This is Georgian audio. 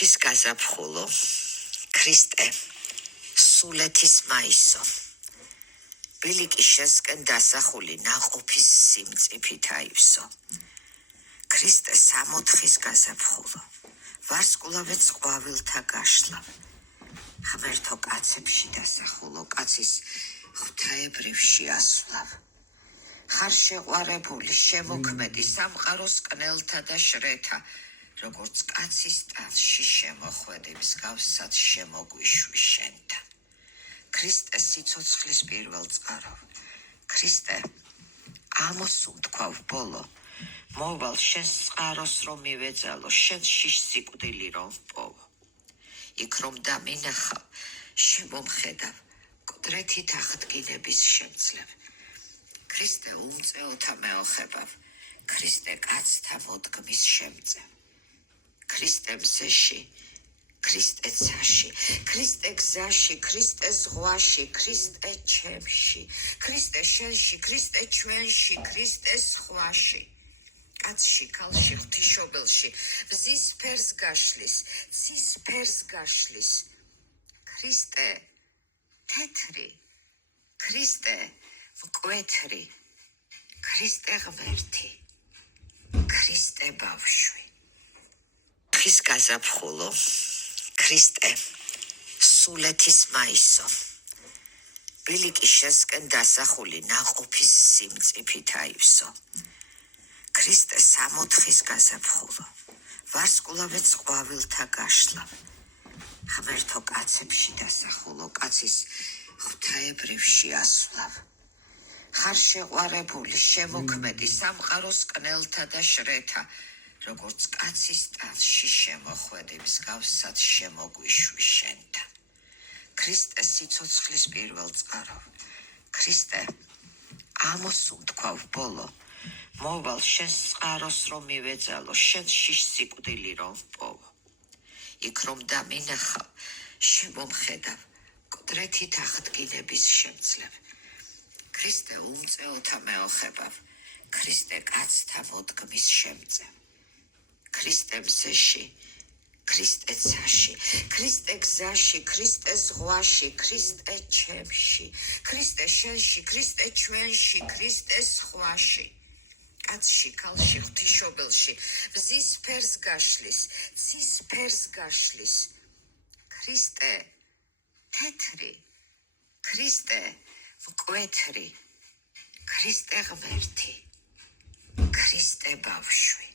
ხის გაზაფხულო, ქრისტე, სულეთის მაისო, ბილიკის შესკენ დასახული ნაყოფის სიმწიფით აივსო. ქრისტე სამოთხის გაზაფხულო, ვარსკვლავეც ყვავილთა გაშლა, ღმერთო კაცებში დასახულო, კაცის ღვთაებრივში ასვლავ. ხარ შეყვარებული, შემოქმედი, სამყაროს კნელთა და შრეთა, როგორც კაცის ტალში შემოხვედი, მსგავსად შემოგვიშვი შენთან. ქრისტე სიცოცხლის პირველ წყარო, ქრისტე ამოსუნთქვავ ბოლო, მოვალ შენს წყაროს რომ მივეძალო, შენს შიშ სიკვდილი რომ ვპოვო. იქ რომ დამინახავ, შემომხედავ, კუდრეთით აღდგინების შემძლებ. ქრისტე უმწეოთა მეოხებავ, ქრისტე კაცთა მოდგმის შემწევ. ქრისტე მზეში, ქრისტე ცაში, ქრისტე გზაში, ქრისტე ზღვაში, ქრისტე ჩემში, ქრისტე შენში, ქრისტე ჩვენში, ქრისტე სხვაში. კაცში, ქალში, ღვთისმშობელში, მზის ფერს გაშლის, ცის ფერს გაშლის. ქრისტე თეთრი, ქრისტე მკვეთრი, ქრისტე ღმერთი, ქრისტე ბავშვი. ხის გაზაფხულო, ქრისტე, სულეთის მაისო, ბილიკის შესკენ დასახული ნაყოფის სიმწიფით აივსო. ქრისტე სამოთხის გაზაფხულო, ვარსკვლავეც ყვავილთა გაშლა, ღმერთო კაცებში დასახულო, კაცის ღვთაებრივში ასვლავ. ხარ შეყვარებული, შემოქმედი, სამყაროს კნელთა და შრეთა, როგორც კაცის ტალში შემოხვედი, მსგავსად შემოგვიშვი შენთან. ქრისტე სიცოცხლის პირველ წყარო, ქრისტე ამოსუნთქვავ ბოლო, მოვალ შენს წყაროს რომ მივეძალო, შენს შიშ სიკვდილი რომ ვპოვო. იქ რომ დამინახავ, შემომხედავ, კუდრეთით აღდგინების შემძლებ. ქრისტე უმწეოთა მეოხებავ, ქრისტე კაცთა მოდგმის შემწევ. ქრისტე მზეში, ქრისტე ცაში, ქრისტე გზაში, ქრისტე ზღვაში, ქრისტე ჩემში, ქრისტე შენში, ქრისტე ჩვენში, ქრისტე სხვაში. კაცში, ქალში, ღვთისმშობელში, მზის ფერს გაშლის, ცის ფერს გაშლის. ქრისტე თეთრი, ქრისტე მკვეთრი, ქრისტე ღმერთი, ქრისტე ბავშვი.